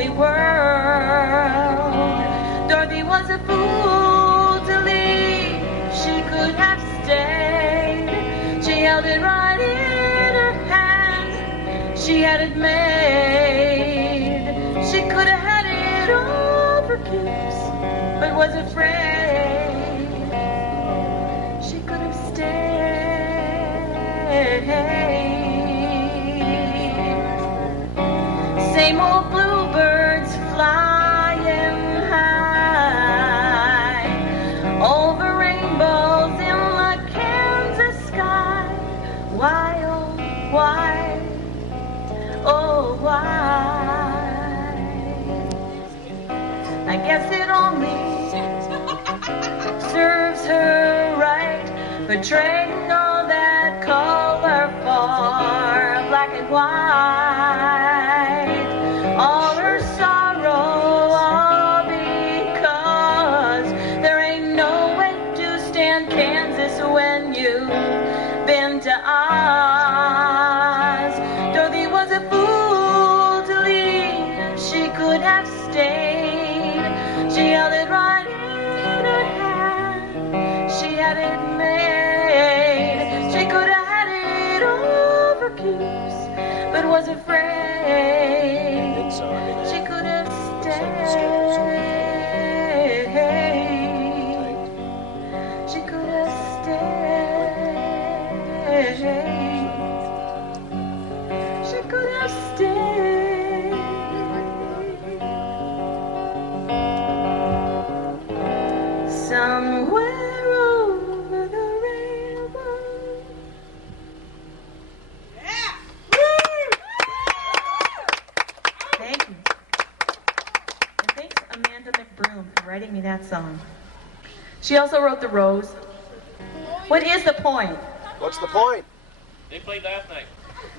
lonely world. Dorothy was a fool to leave. She could have stayed. She held it right in her hand. She had it made. She could have had it all for keeps, but was afraid. She could have stayed. Same old bluebirds flying high over rainbows in the Kansas sky. Why, oh, why, oh, why? I guess it only serves her right for trading all that color for black and white. All her sorrow, all because there ain't no way to stand Kansas when you've been to Oz. Dorothy was a fool to leave. She could have stayed. She held it right in her hand. She had it made. She could have had it all for keeps, but was afraid. She could have stayed. She could have stayed. She could have stayed. Somewhere over the rainbow. Yeah! Thank you. And thanks Amanda McBroom for writing me that song. She also wrote The Rose. What is the point? What's the point? They played last night.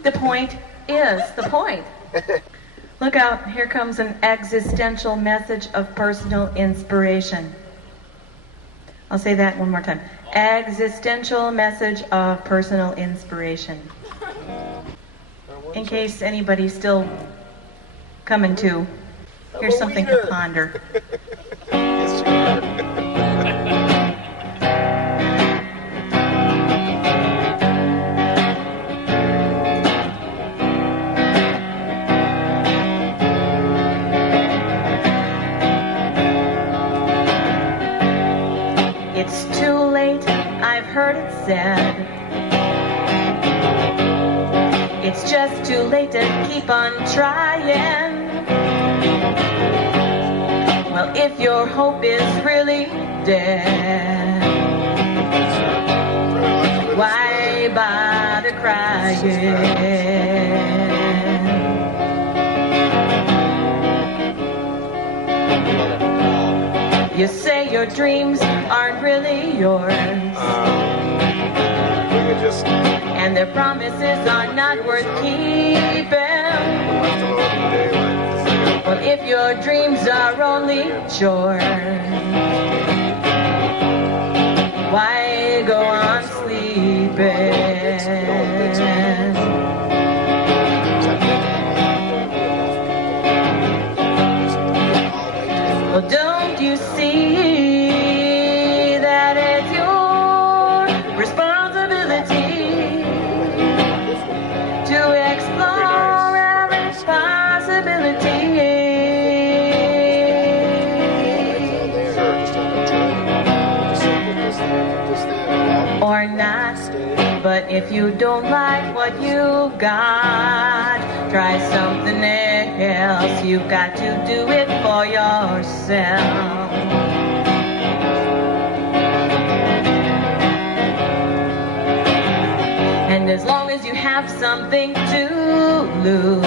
The point is the point. Look out, here comes an existential message of personal inspiration. I'll say that one more time. Existential message of personal inspiration. In case anybody's still coming to, here's something to ponder. Yes, you are. It's too late, I've heard it said. It's just too late to keep on trying. Well, if your hope is really dead, why bother crying? You say your dreams aren't really yours, and their promises are not worth keeping. Well, if your dreams are only chores, why go on sleeping? Well, don't you see that it's your responsibility to explore every possibility? Or not, but if you don't like what you got, try something else. You've got to do it for yourself. And as long as you have something to lose,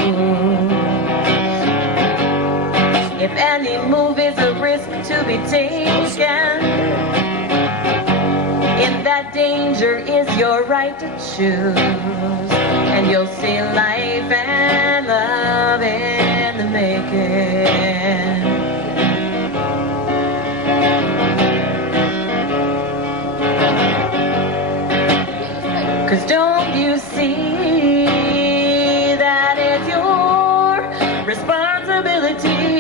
if any move is a risk to be taken, in that danger is your right to choose, and you'll see life and love in the making. 'Cause don't you see that it's your responsibility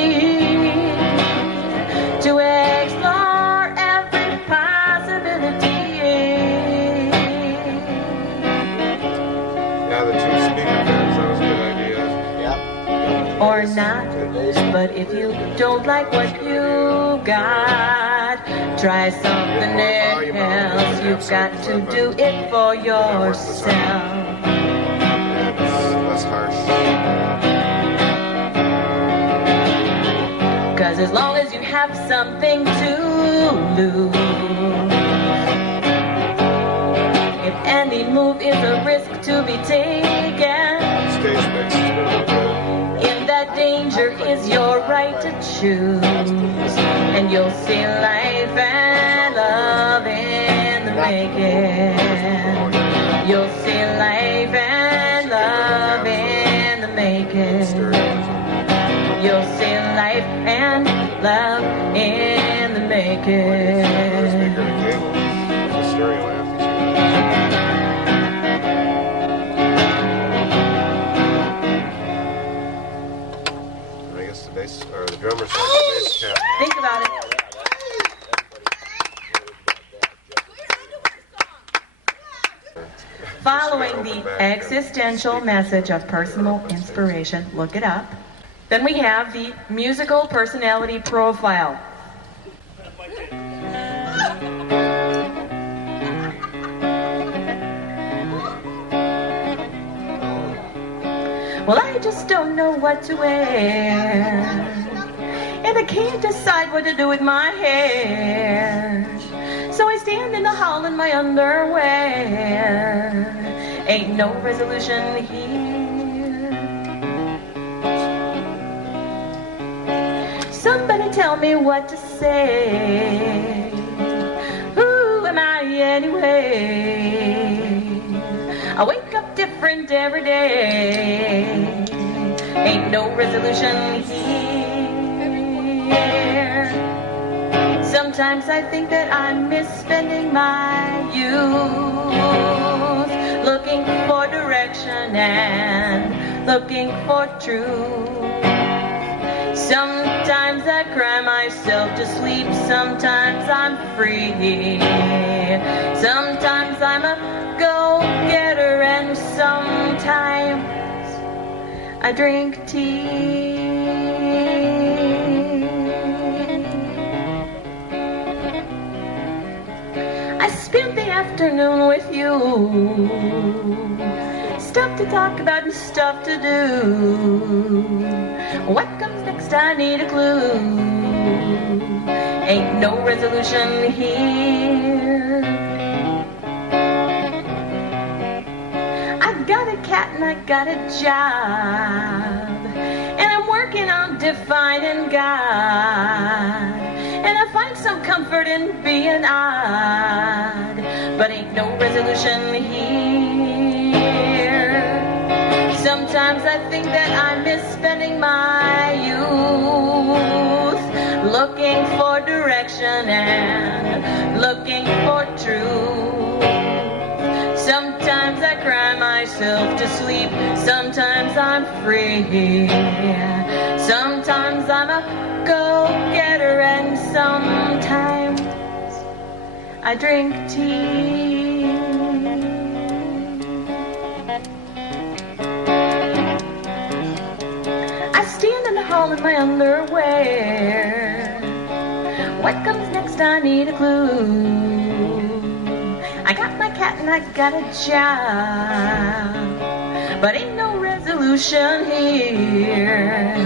or not. But if you don't like what you got, try something else. You've got to do it for yourself. Less harsh. 'Cause as long as you have something to lose, if any move is a risk to be taken, Stage mix. in that danger is your right to choose. And you'll see life and love in the making. You'll see life and love in the making. You'll see life and love in the making. I guess the bass or the drummer's like the bass cap. Think about it. Following the existential message of personal inspiration, look it up. Then we have the musical personality profile. Well, I just don't know what to wear, and I can't decide what to do with my hair. So I stand in the hall in my underwear. Ain't no resolution here. Somebody tell me what to say. Who am I anyway? I wake up different every day. Ain't no resolution here. Sometimes I think that I'm misspending my youth, looking for direction and looking for truth. Sometimes I cry myself to sleep, sometimes I'm free. Sometimes I'm a go-getter and sometimes I drink tea. I spent the afternoon with you, stuff to talk about and stuff to do. What comes next? I need a clue. Ain't no resolution here. I got a cat and I got a job, and I'm working on defining God. And I find some comfort in being odd, but ain't no resolution here. Sometimes I think that I'm misspending my youth, looking for direction and looking for truth. Sometimes I cry myself to sleep, sometimes I'm free. Sometimes I'm a go-getter and sometimes I drink tea. I stand in the hall in my underwear. What comes next? I need a clue. I got my cat and I got a job, but ain't no resolution here.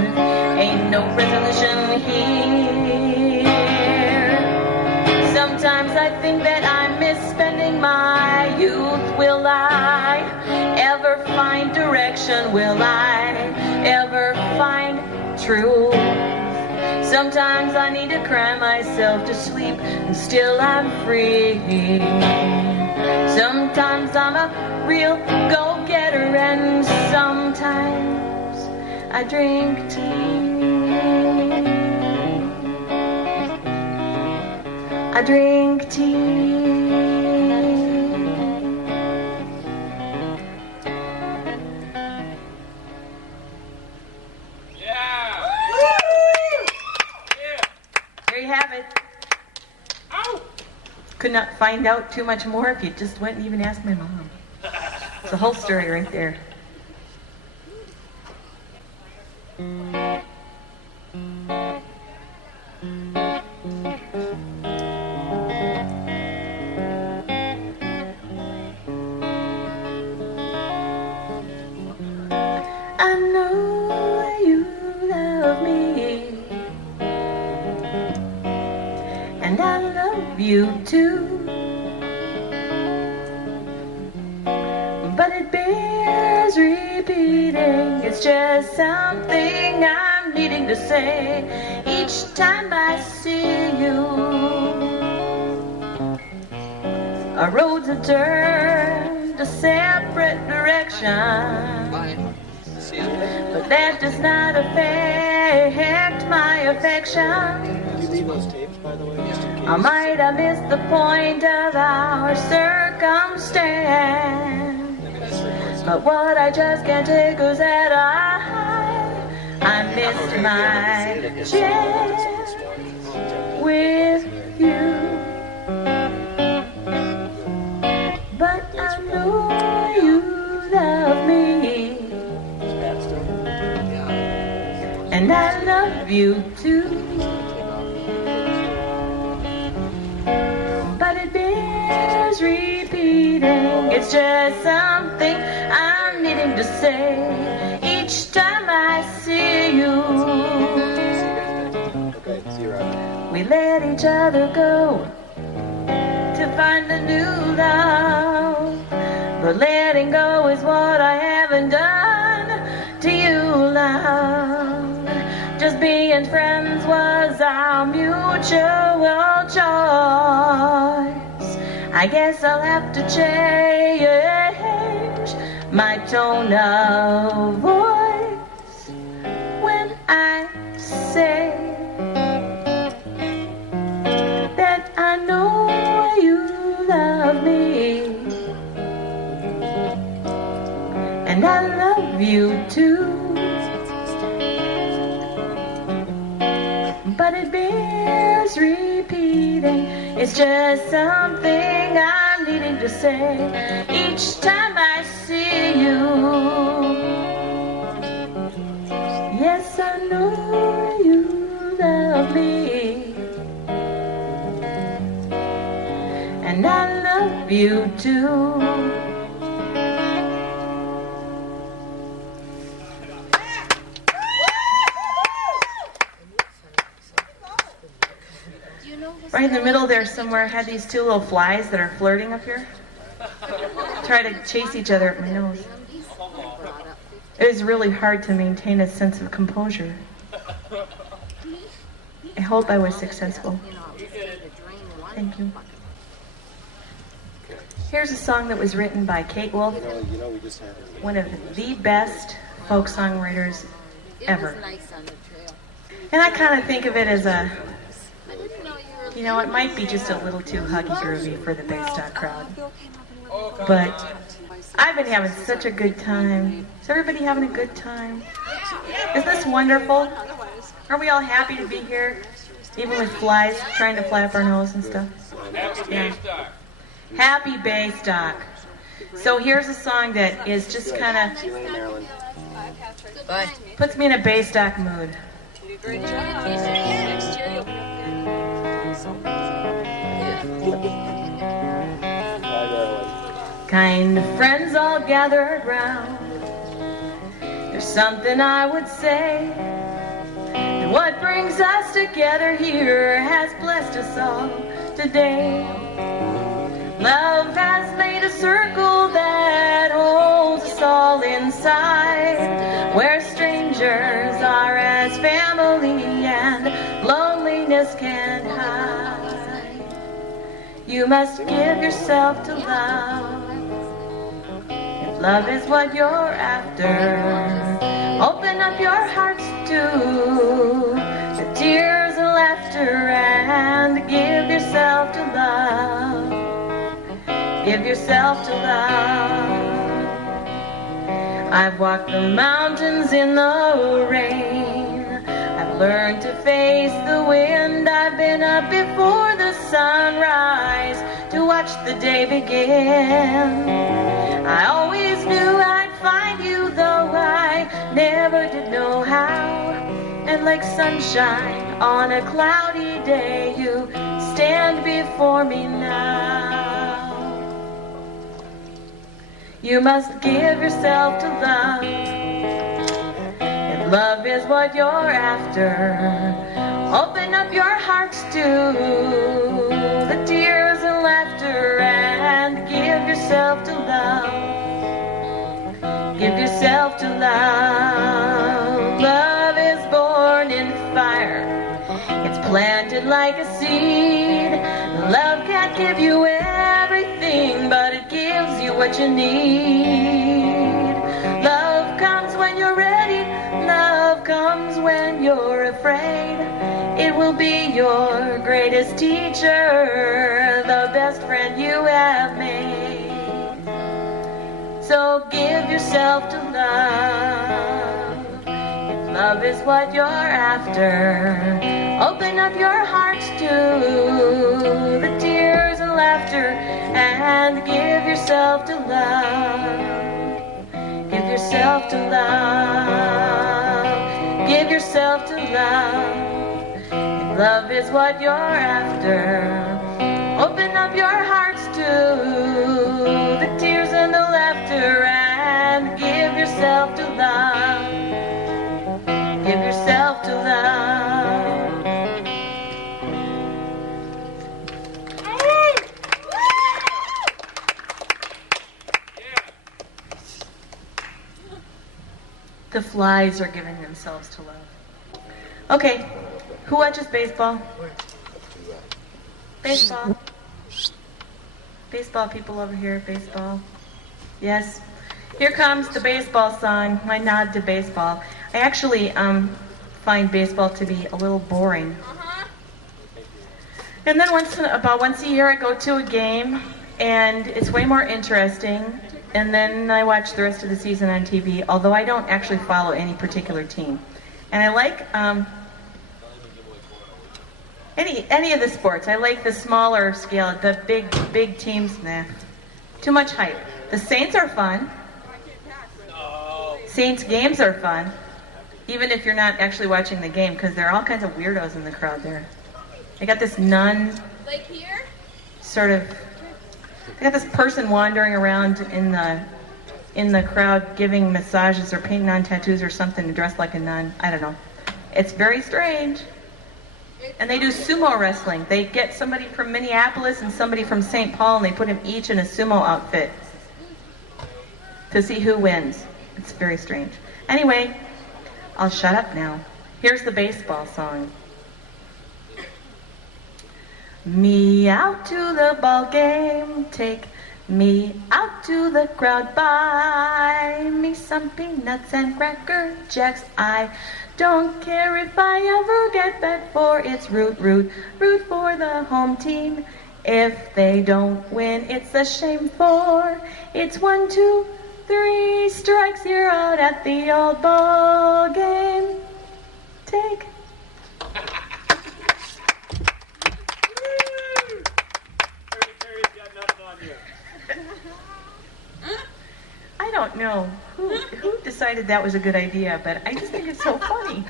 Ain't no resolution here. Sometimes I think that I'm misspending my youth. Will I ever find direction? Will I ever find truth? Sometimes I need to cry myself to sleep, and still I'm free. Sometimes I'm a real go-getter, and sometimes I drink tea. I drink tea. There you have it. Could not find out too much more if you just went and even asked my mom. It's the whole story right there. I know you love me, and I love you too, but it bears repeating. It's just something I'm needing to say each time I see you. Our roads have turned a separate direction, but that does not affect my affection. Did you leave those tapes, by the way, just in case? I might have missed the point of our circumstance, but what I just can't take is that I missed my chance with you. But I know you love me, and I love you too, but it bears repeating. It's just something I'm needing to say each time I see you. Okay, zero. We let each other go to find a new love, but letting go is what I haven't done to you, love. Just being friends was our mutual choice. I guess I'll have to change my tone of voice when I say that I know you love me, and I love you too, but it bears repeating. It's just something I'm needing to say each time I see you. Yes, I know you love me, and I love you too. Right in the middle there somewhere, I had these two little flies that are flirting up here. Try to chase each other at my nose. It was really hard to maintain a sense of composure. I hope I was successful. Thank you. Here's a song that was written by Kate Wolf, We just had it. one of the best folk songwriters ever. And I kind of think of it as a, you know, it might be just a little too huggy groovy for the Baystock crowd. But I've been having such a good time. Is everybody having a good time? Isn't this wonderful? Are we all happy to be here? Even with flies trying to fly up our nose and stuff? Yeah. Happy Baystock. So here's a song that is just kind of puts me in a Baystock mood. Kind of friends all gathered round. There's something I would say, and what brings us together here has blessed us all today. Love has made a circle that holds us all inside, where strangers are as family and loneliness can't hide. You must give yourself to love, if love is what you're after. Open up your hearts to the tears and laughter, and give yourself to love. Give yourself to love. I've walked the mountains in the rain. I've learned to face the wind. I've been up before the sunrise to watch the day begin. I always knew I'd find you, though I never did know how. And like sunshine on a cloudy day, you stand before me now. You must give yourself to love, if love is what you're after. Open up your hearts to the tears and laughter, and give yourself to love. Give yourself to love. Love is born in fire. It's planted like a seed. Love can't give you everything, but it gives you what you need. Love comes when you're ready. Love comes when you're afraid. It will be your greatest teacher, the best friend you have made. So give yourself to love, if love is what you're after. Open up your hearts to the tears and laughter, and give yourself to love. Give yourself to love. Give yourself to love. If love is what you're after, open up your hearts to the tears and the laughter, and give yourself to love. Give yourself to love. The flies are giving themselves to love. Okay, who watches baseball? Baseball. Baseball people over here, baseball. Yes. Here comes the baseball song, my nod to baseball. I actually find baseball to be a little boring. And then about once a year I go to a game, and it's way more interesting. And then I watch the rest of the season on TV, although I don't actually follow any particular team. And I like any of the sports. I like the smaller scale. The big teams, nah. Too much hype. The Saints are fun. Saints games are fun, even if you're not actually watching the game, because there are all kinds of weirdos in the crowd there. They got this nun, like here? sort of. They got this person wandering around in the crowd giving massages or painting on tattoos or something, dressed like a nun. I don't know. It's very strange. And they do sumo wrestling. They get somebody from Minneapolis and somebody from St. Paul, and they put them each in a sumo outfit to see who wins. It's very strange. Anyway, I'll shut up now. Here's the baseball song. Me out to the ball game, take me out to the crowd, buy me some peanuts and cracker jacks. I don't care if I ever get back, for it's root for the home team. If they don't win, it's a shame, for it's 1, 2, 3 strikes, you're out at the old ball game. Take. I don't know who decided that was a good idea, but I just think it's so funny.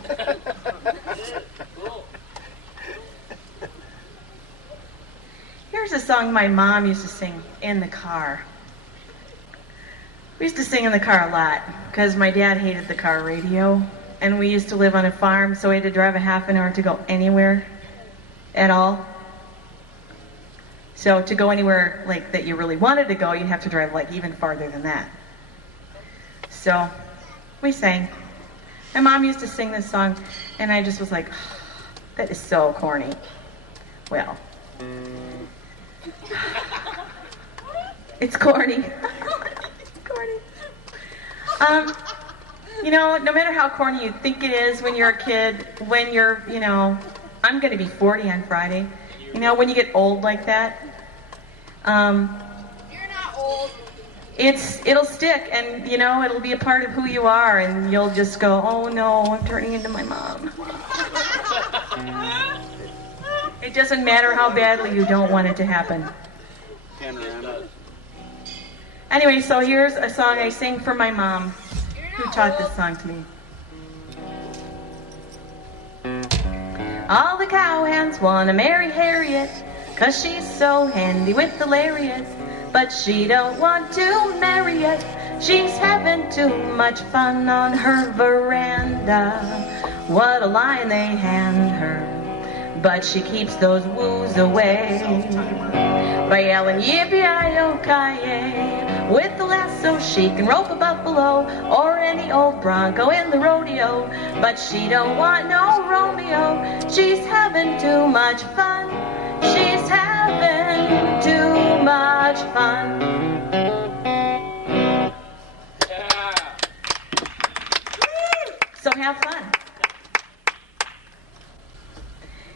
Here's a song my mom used to sing in the car. We used to sing in the car a lot because my dad hated the car radio, and we used to live on a farm, so we had to drive a half an hour to go anywhere at all. So to go anywhere like that you really wanted to go, you'd have to drive like even farther than that. So we sang. My mom used to sing this song, and I just was like, oh, that is so corny. Well, it's corny. It's corny. You know, no matter how corny you think it is when you're a kid, when you're, you know, I'm going to be 40 on Friday. You know, when you get old like that, You're not old. it'll stick, and you know, it'll be a part of who you are, and you'll just go, oh no, I'm turning into my mom. It doesn't matter how badly you don't want it to happen. Anyway, so here's a song I sing for my mom, who taught this song to me. All the cowhands wanna marry Harriet, 'cause she's so handy with the lariat. But she don't want to marry it, she's having too much fun on her veranda. What a line they hand her, but she keeps those woos away by yelling yippee-yi-yo-ki-yay. With the lasso she can rope a buffalo or any old bronco in the rodeo. But she don't want no Romeo, she's having too much fun. She's having too much fun. So have fun.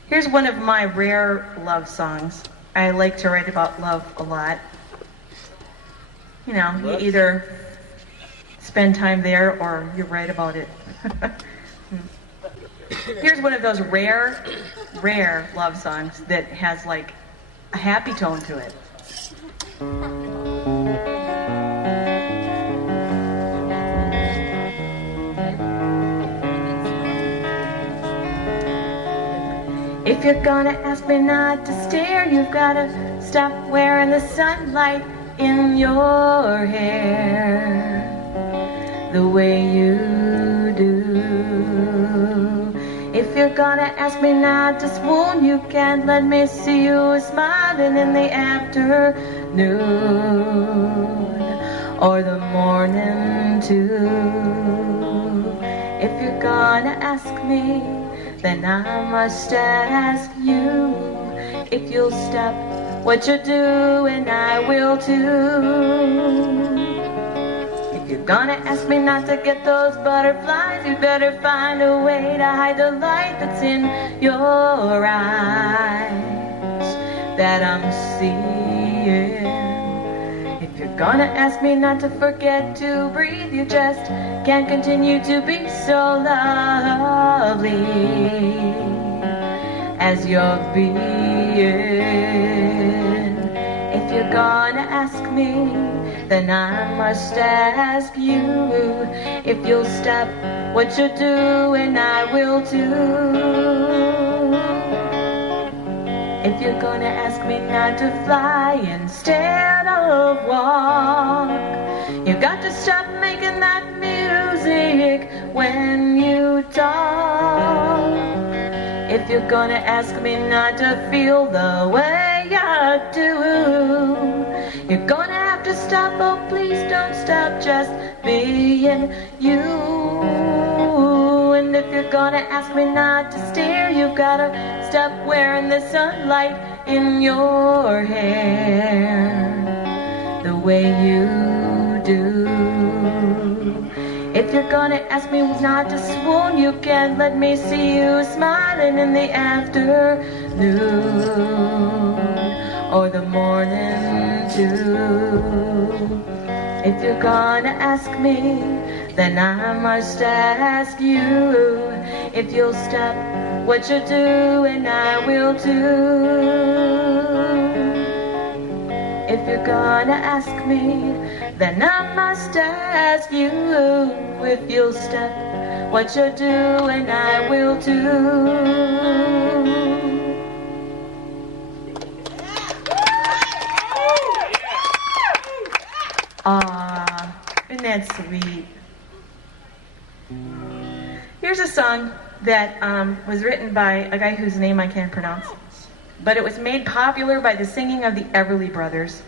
Here's one of my rare love songs. I like to write about love a lot. You know, you either spend time there or you write about it. Here's one of those rare love songs that has like a happy tone to it. If you're gonna ask me not to stare, you've gotta stop wearing the sunlight in your hair the way you do. If you're gonna ask me not to swoon, you can't let me see you smiling in the afternoon or the morning too. If you're gonna ask me, then I must ask you if you'll stop what you're doing, I will too. If you're gonna ask me not to get those butterflies, you better find a way to hide the light that's in your eyes that I'm seeing. If you're gonna ask me not to forget to breathe, you just can't continue to be so lovely as you're being. If you're gonna ask me, then I must ask you if you'll stop what you're doing, I will too. If you're gonna ask me not to fly instead of walk, you got to stop making that music when you talk. If you're gonna ask me not to feel the way I do, you're gonna have to stop, oh please don't stop just being you. And if you're gonna ask me not to stare, you've gotta stop wearing the sunlight in your hair the way you do. If you're gonna ask me not to swoon, you can't let me see you smiling in the afternoon or the morning too. If you're gonna ask me, then I must ask you if you'll stop what you're doing, I will too. If you're gonna ask me, then I must ask you if you'll stop what you're doing, I will too. Aw, isn't that sweet? Here's a song that was written by a guy whose name I can't pronounce, but it was made popular by the singing of the Everly Brothers.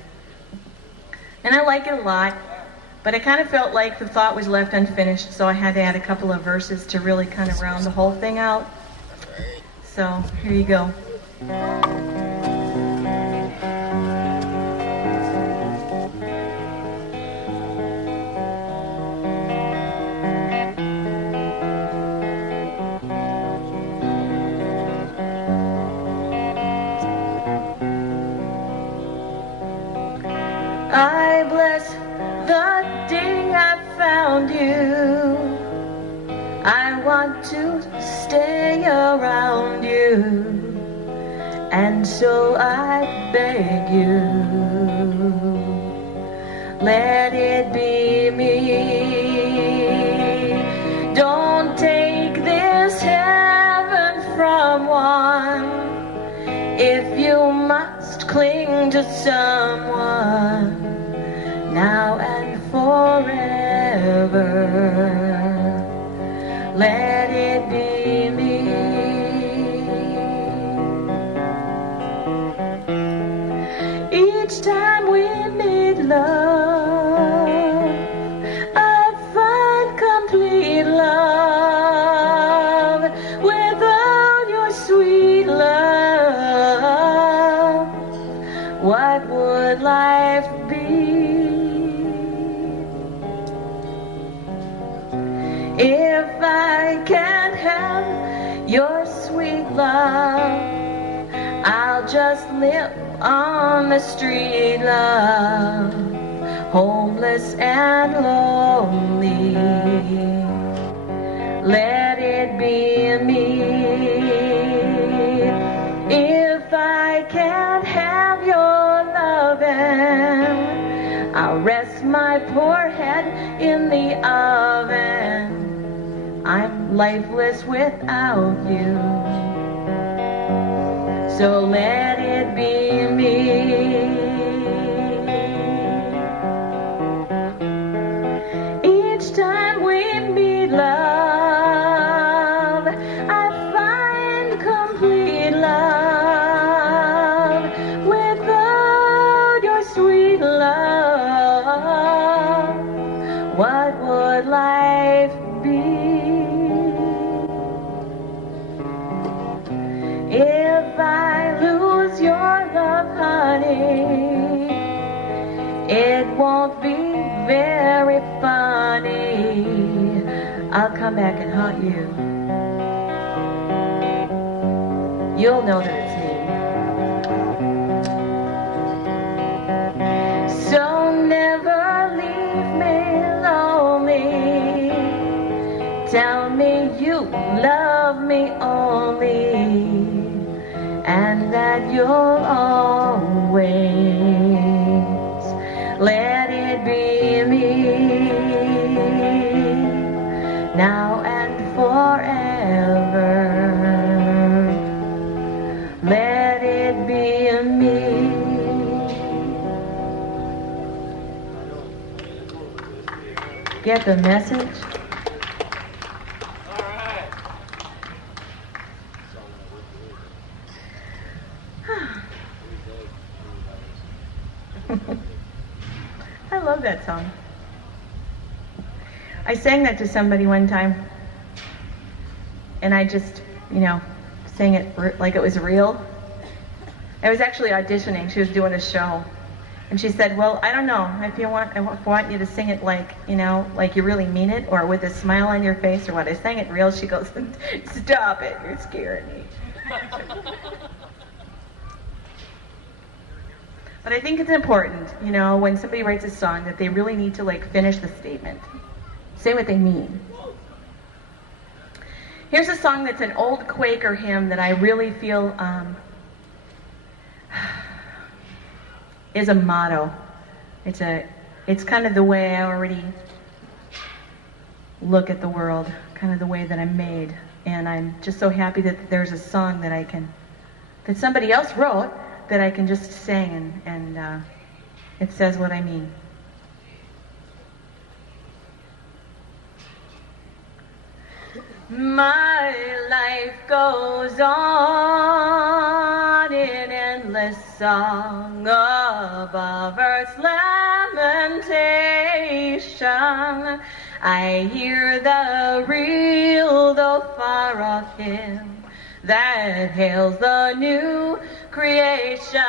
And I like it a lot, but I kind of felt like the thought was left unfinished, so I had to add a couple of verses to really kind of round the whole thing out. So, here you go. I bless the day I found you. I want to stay around you, and so I beg you, let it be me. Don't take this heaven to someone now and forever. Let it be me. Each time we meet, love, I find complete love. Without your sweet love, what would life be? If I can't have your sweet love, I'll just live on the street, love, homeless and lonely. Let it be me. If I can't have your loving, I'll rest my poor head in the oven. I'm lifeless without you. So let it be me. Each time we meet, love, I find complete love. Without your sweet love, what would life be? If I lose your love, honey, it won't be very funny. I'll come back and haunt you. You'll know that it's me. So never leave me lonely. Tell me you love me only, and that you'll always let it be me, now and forever. Let it be me. Get the message? I love that song. I sang that to somebody one time, and I just, sang it like it was real. I was actually auditioning. She was doing a show, and she said, "Well, I don't know if you want. I want you to sing it like, like you really mean it, or with a smile on your face, or what." I sang it real. She goes, "Stop it! You're scaring me." But I think it's important, when somebody writes a song, that they really need to finish the statement, say what they mean. Here's a song that's an old Quaker hymn that I really feel is a motto. It's kind of the way I already look at the world, kind of the way that I'm made, and I'm just so happy that there's a song that somebody else wrote, that I can just sing and it says what I mean. My life goes on in endless song above earth's lamentation. I hear the real though far off hymn that hails the new creation.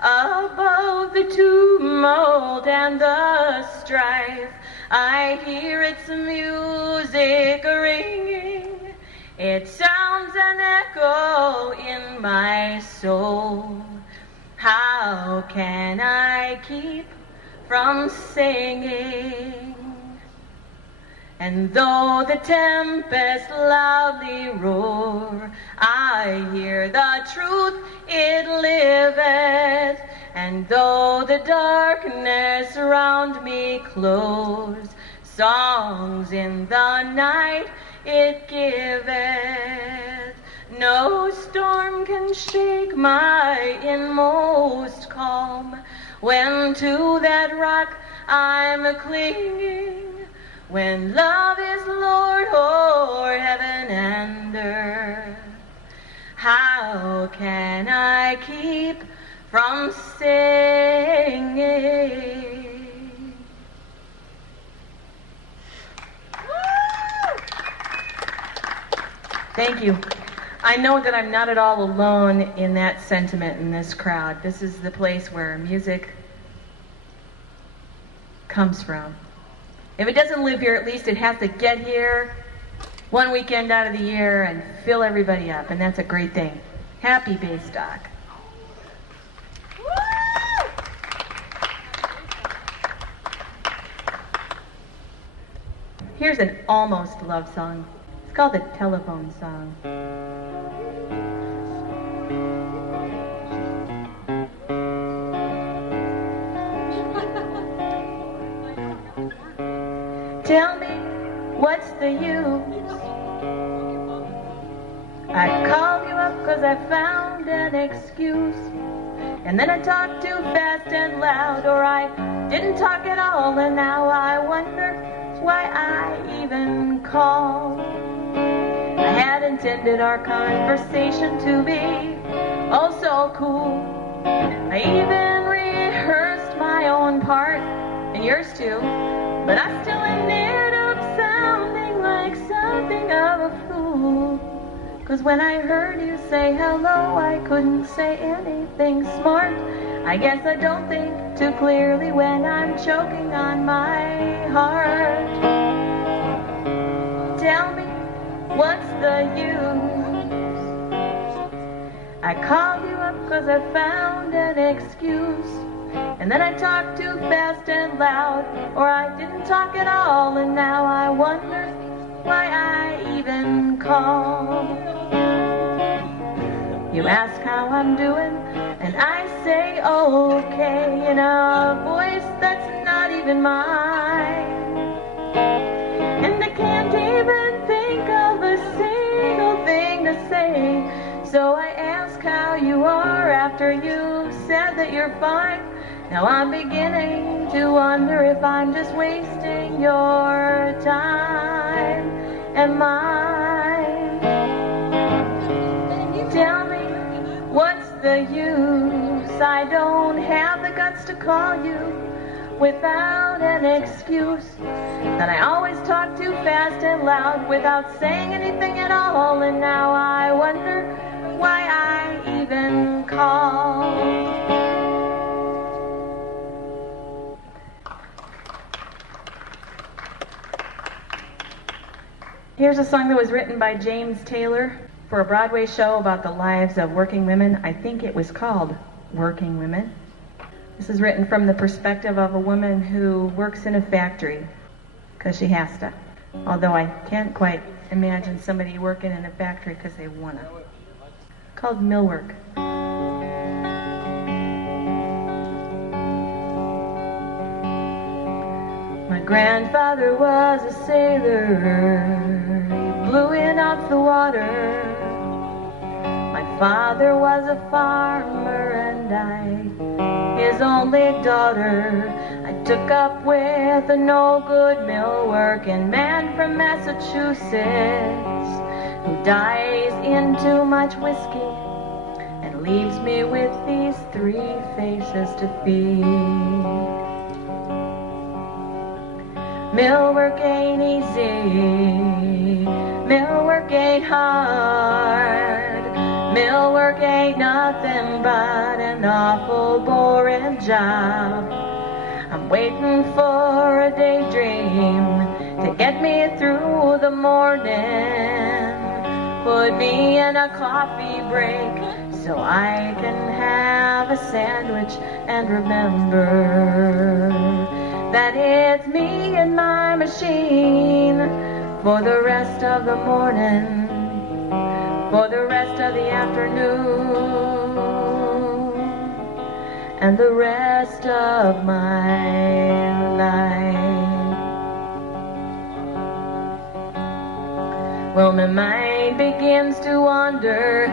Above the tumult and the strife, I hear its music ringing. It sounds an echo in my soul. How can I keep from singing? And though the tempest loudly roar, I hear the truth, it liveth. And though the darkness round me close, songs in the night it giveth. No storm can shake my inmost calm, when to that rock I'm clinging, when love is Lord o'er heaven and earth, how can I keep from singing? Thank you. I know that I'm not at all alone in that sentiment in this crowd. This is the place where music comes from. If it doesn't live here, at least it has to get here one weekend out of the year and fill everybody up, and that's a great thing. Happy Baystock. Here's an almost love song. It's called the Telephone Song. Tell me, what's the use? I called you up 'cause I found an excuse, and then I talked too fast and loud, or I didn't talk at all, and now I wonder why I even called. I had intended our conversation to be oh so cool. I even rehearsed my own part, and yours too, but I still ended up sounding like something of a fool. 'Cause when I heard you say hello, I couldn't say anything smart. I guess I don't think too clearly when I'm choking on my heart. Tell me, what's the use? I called you up 'cause I found an excuse, and then I talked too fast and loud, or I didn't talk at all, and now I wonder why I even called. You ask how I'm doing, and I say okay, in a voice that's not even mine. And I can't even think of a single thing to say, so I ask how you are after you said that you're fine. Now I'm beginning to wonder if I'm just wasting your time and mine. Tell me, what's the use? I don't have the guts to call you without an excuse. That I always talk too fast and loud without saying anything at all, and now I wonder why I even called. Here's a song that was written by James Taylor for a Broadway show about the lives of working women. I think it was called Working Women. This is written from the perspective of a woman who works in a factory, because she has to. Although I can't quite imagine somebody working in a factory because they want to. Called Millwork. My grandfather was a sailor, he blew in off the water. My father was a farmer and I, his only daughter. I took up with a no-good millworking man from Massachusetts, who dies in too much whiskey and leaves me with these three faces to feed. Millwork ain't easy, millwork ain't hard, millwork ain't nothing but an awful boring job. I'm waiting for a daydream to get me through the morning, put me in a coffee break so I can have a sandwich and remember that it's me and my machine for the rest of the morning, for the rest of the afternoon, and the rest of my life. Well, my mind begins to wander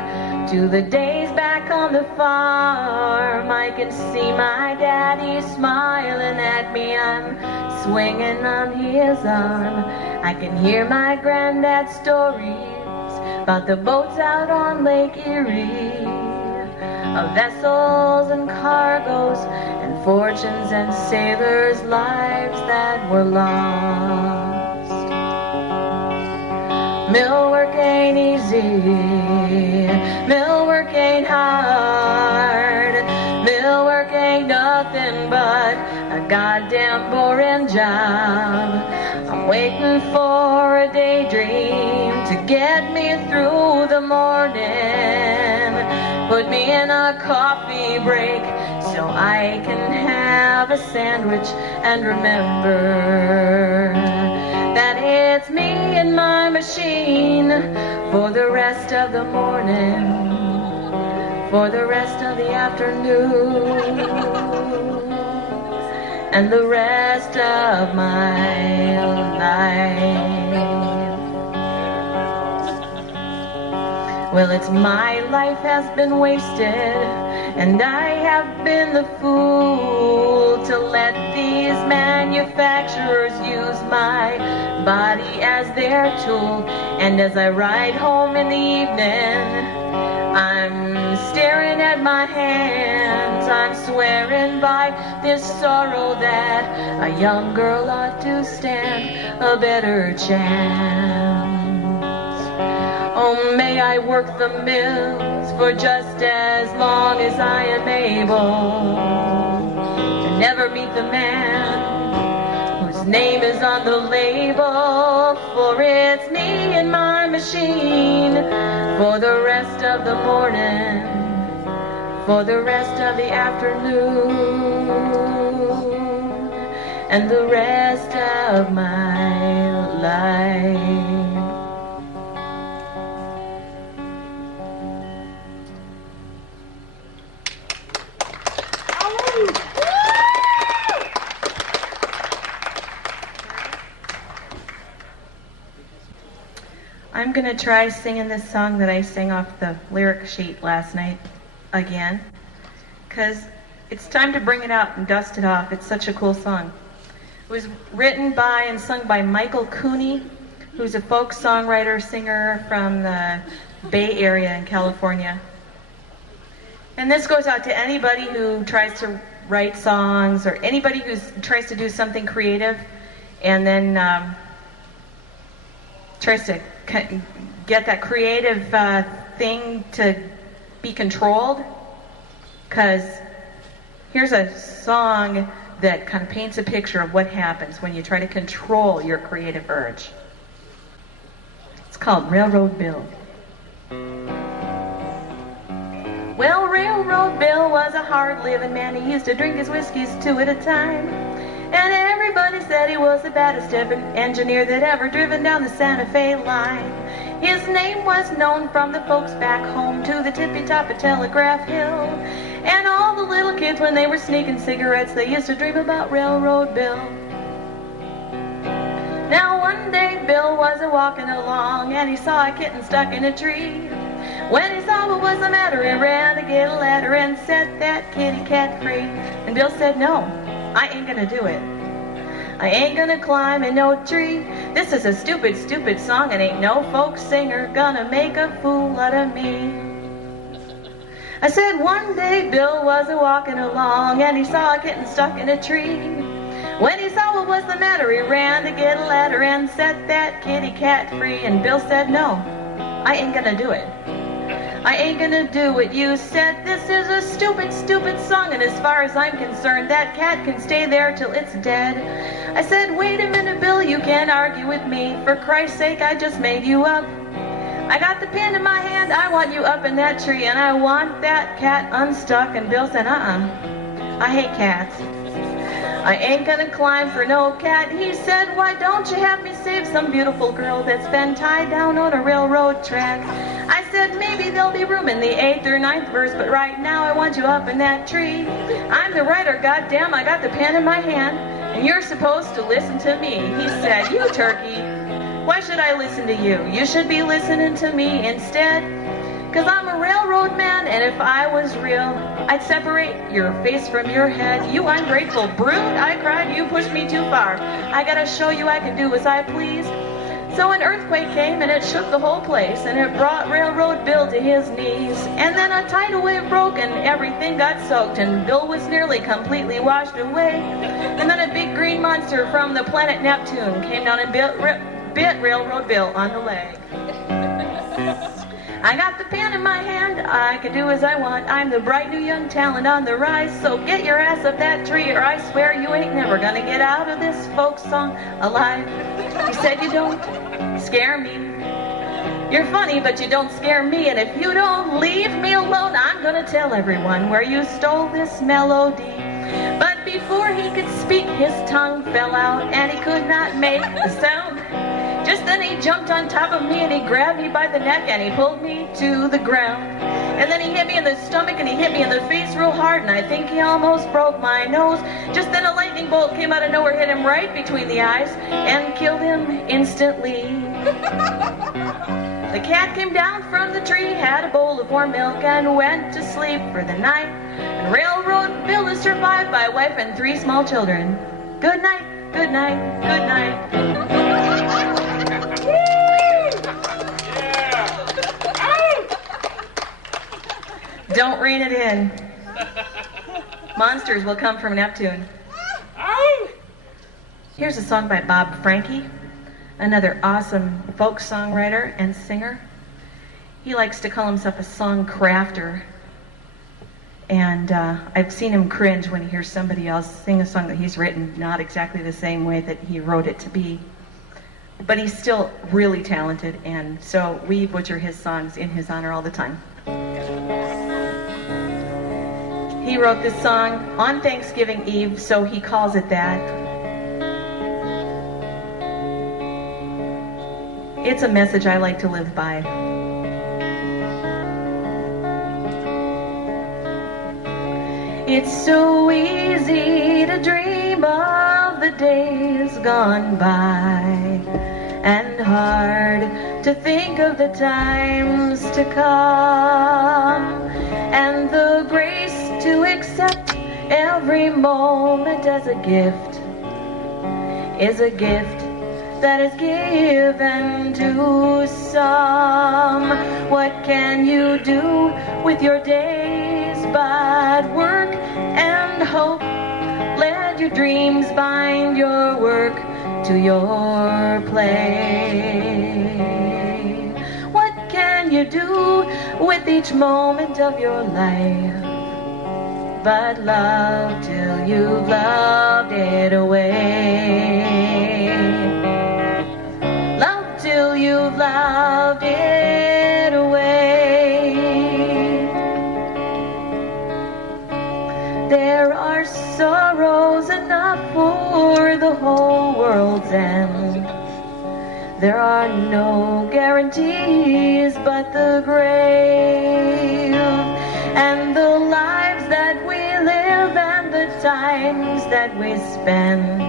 to the days back on the farm. I can see my daddy smiling at me, I'm swinging on his arm. I can hear my granddad's stories about the boats out on Lake Erie, of vessels and cargoes and fortunes and sailors' lives that were lost. Millwork ain't easy, millwork ain't hard, millwork ain't nothing but a goddamn boring job. I'm waiting for a daydream to get me through the morning, put me in a coffee break so I can have a sandwich and remember that it's me and my machine for the rest of the morning, for the rest of the afternoon, and the rest of my life. Well, it's my life has been wasted, and I have been the fool to let these manufacturers use my body as their tool. And as I ride home in the evening, I'm staring at my hands, I'm swearing by this sorrow that a young girl ought to stand a better chance. Oh, may I work the mills for just as long as I am able, and never meet the man whose name is on the label, for it's me and my machine for the rest of the morning, for the rest of the afternoon, and the rest of my life. I'm going to try singing this song that I sang off the lyric sheet last night again, because it's time to bring it out and dust it off. It's such a cool song. It was written by and sung by Michael Cooney, who's a folk songwriter, singer from the Bay Area in California. And this goes out to anybody who tries to write songs, or anybody who tries to do something creative and then tries to get that creative thing to be controlled. Because here's a song that kind of paints a picture of what happens when you try to control your creative urge. It's called Railroad Bill. Well, Railroad Bill was a hard-living man. He used to drink his whiskeys 2 at a time. And everybody said he was the baddest engineer that ever driven down the Santa Fe line. His name was known from the folks back home to the tippy top of Telegraph Hill. And all the little kids, when they were sneaking cigarettes, they used to dream about Railroad Bill. Now one day Bill was a-walking along, and he saw a kitten stuck in a tree. When he saw what was the matter, he ran to get a ladder and set that kitty cat free. And Bill said, "No, I ain't gonna do it. I ain't gonna climb in no tree. This is a stupid, stupid song, and ain't no folk singer gonna make a fool out of me." I said one day Bill was a-walking along, and he saw a kitten stuck in a tree. When he saw what was the matter, he ran to get a ladder and set that kitty cat free. And Bill said, "No, I ain't gonna do it. I ain't gonna do what you said. This is a stupid, stupid song, and as far as I'm concerned, that cat can stay there till it's dead." I said, "Wait a minute, Bill, you can't argue with me. For Christ's sake, I just made you up. I got the pen in my hand, I want you up in that tree, and I want that cat unstuck." And Bill said, I hate cats. "I ain't gonna climb for no cat." He said, "Why don't you have me save some beautiful girl that's been tied down on a railroad track?" I said, "Maybe there'll be room in the 8th or 9th verse, but right now I want you up in that tree. I'm the writer, goddamn, I got the pen in my hand, and you're supposed to listen to me." He said, "You turkey, Why should I listen to you? You should be listening to me instead. 'Cause I'm a railroad man, and if I was real, I'd separate your face from your head. You ungrateful brute, I cried, you pushed me too far. I gotta show you I can do as I please. So an earthquake came and it shook the whole place, and it brought Railroad Bill to his knees. And then a tidal wave broke and everything got soaked, and Bill was nearly completely washed away. And then a big green monster from the planet Neptune came down and bit Railroad Bill on the leg. I got the pen in my hand, I can do as I want. I'm the bright new young talent on the rise. So get your ass up that tree, or I swear you ain't never gonna get out of this folk song alive. You said you don't scare me. You're funny, but you don't scare me. And if you don't leave me alone, I'm gonna tell everyone where you stole this melody. But before he could speak, his tongue fell out, and he could not make a sound. Just then he jumped on top of me and he grabbed me by the neck and he pulled me to the ground. And then he hit me in the stomach and he hit me in the face real hard, and I think he almost broke my nose. Just then a lightning bolt came out of nowhere, hit him right between the eyes and killed him instantly. The cat came down from the tree, had a bowl of warm milk, and went to sleep for the night. And Railroad Bill is survived by a wife and 3 small children. Good night, good night, good night. Don't rein it in. Monsters will come from Neptune. Here's a song by Bob Franke, another awesome folk songwriter and singer. He likes to call himself a song crafter. And I've seen him cringe when he hears somebody else sing a song that he's written, not exactly the same way that he wrote it to be. But he's still really talented, and so we butcher his songs in his honor all the time. He wrote this song on Thanksgiving Eve, so he calls it that. It's a message I like to live by. It's so easy to dream of the days gone by, and hard to think of the times to come, and the grace to accept every moment as a gift is a gift that is given to some. What can you do with your days but work and hope? Let your dreams bind your work to your play. What can you do with each moment of your life but love till you've loved it away? Love till you've loved it away. There are sorrows enough for the whole world's end. There are no guarantees but the grave, and the lives that we live and the times that we spend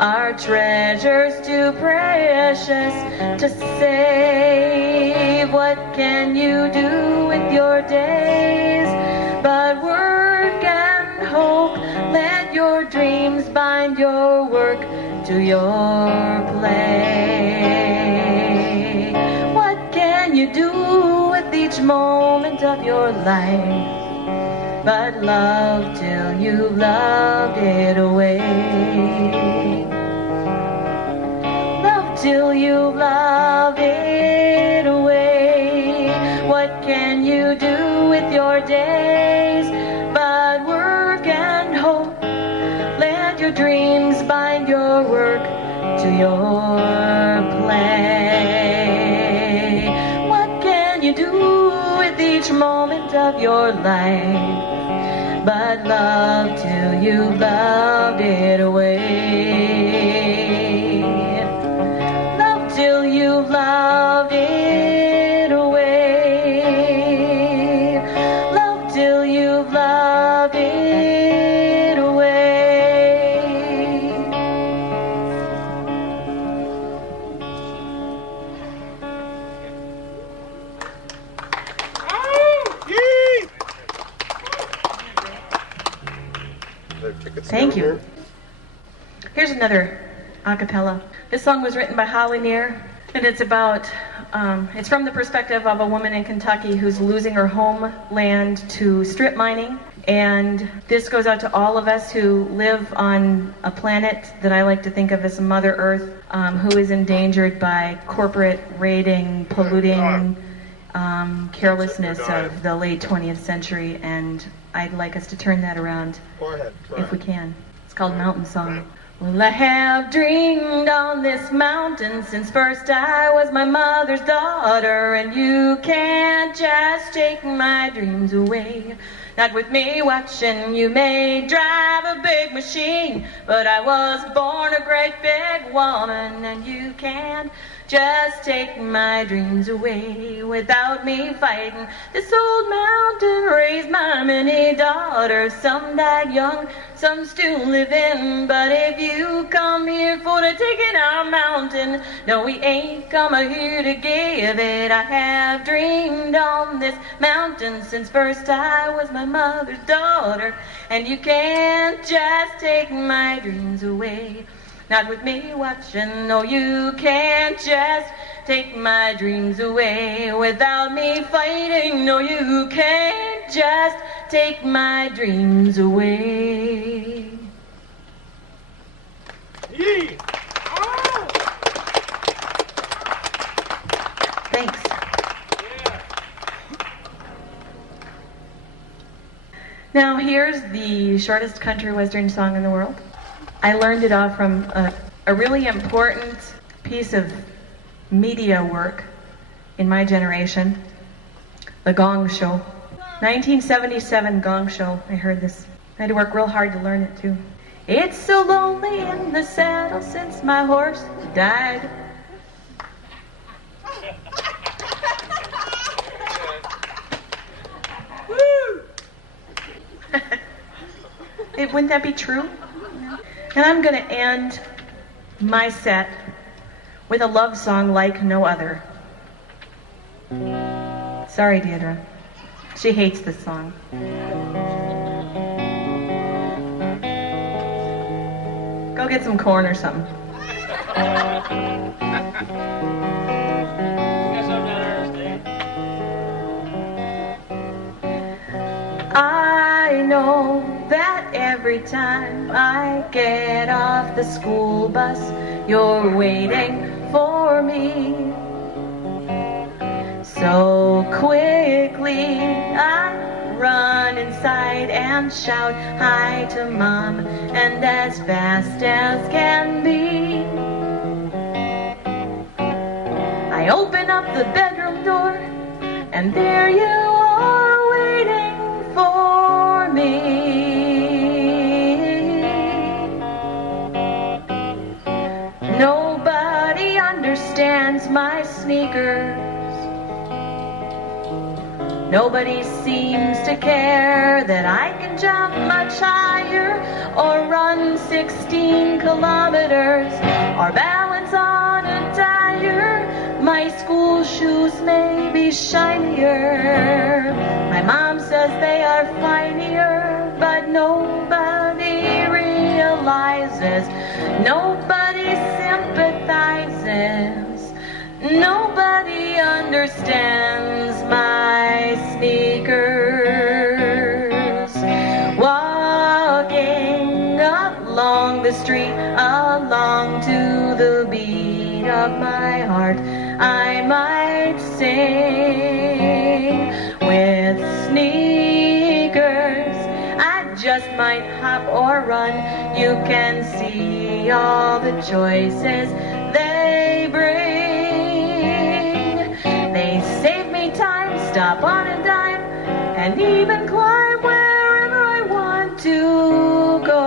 are treasures too precious to save. What can you do with your days but work and hope? Let your dreams bind your work to your play. What can you do with each moment of your life but love till you've loved it away? Love till you've loved it away. What can you do with your days but work and hope? Let your dreams bind your work to your play. What can you do with each moment of your life but love till you've loved it away? Love till you've loved it away. Love till you've loved it away. Thank you. Here's another a cappella. This song was written by Holly Near, and it's about, it's from the perspective of a woman in Kentucky who's losing her homeland to strip mining. And this goes out to all of us who live on a planet that I like to think of as Mother Earth, who is endangered by corporate raiding, polluting, carelessness of the late 20th century. And I'd like us to turn that around if we can. It's called Mountain Song. Well, I have dreamed on this mountain since first I was my mother's daughter, and you can't just take my dreams away. Not with me watching. You may drive a big machine, but I was born a great big woman, and you can't just take my dreams away without me fighting. This old mountain raised my many daughters. Some died young, some still living. But if you come here for the taking our mountain, no, we ain't come here to give it. I have dreamed on this mountain since first I was my mother's daughter, and you can't just take my dreams away. Not with me watching. No, you can't just take my dreams away without me fighting. No, you can't just take my dreams away. Yee! Oh! Thanks. Yeah. Now here's the shortest country western song in the world. I learned it off from a really important piece of media work in my generation, The Gong Show. 1977 Gong Show, I heard this. I had to work real hard to learn it too. It's so lonely in the saddle since my horse died. Woo! Wouldn't that be true? And I'm going to end my set with a love song like no other. Sorry, Deirdre. She hates this song. Go get some corn or something. I know that every time I get off the school bus, you're waiting for me. So quickly I run inside and shout hi to Mom, and as fast as can be, I open up the bedroom door, and there you are waiting for me. Nobody understands my sneakers. Nobody seems to care that I can jump much higher or run 16 kilometers or balance on a tire. My school shoes may be shinier. My mom says they are finier, but nobody realizes, nobody sympathizes, nobody understands my sneakers. Walking along the street, along to the beat of my heart, I might sing. With sneakers, I just might hop or run. You can see all the choices they bring. They save me time, stop on a dime, and even climb wherever I want to go.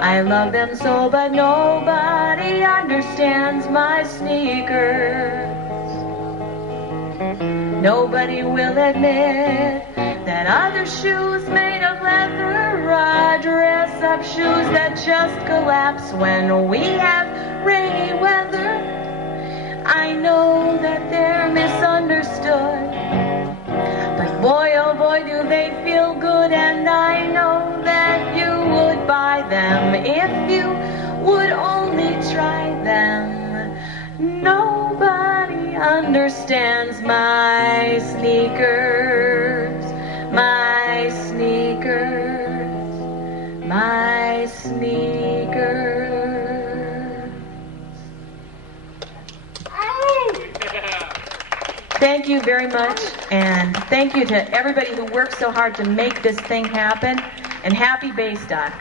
I love them so, but nobody understands my sneakers. Nobody will admit that other shoes made of leather are dress-up shoes that just collapse when we have rainy weather. I know that they're misunderstood, but boy, oh boy, do they feel good understands my sneakers, my sneakers, my sneakers. Oh, yeah. Thank you very much, and thank you to everybody who worked so hard to make this thing happen, and happy Baystock.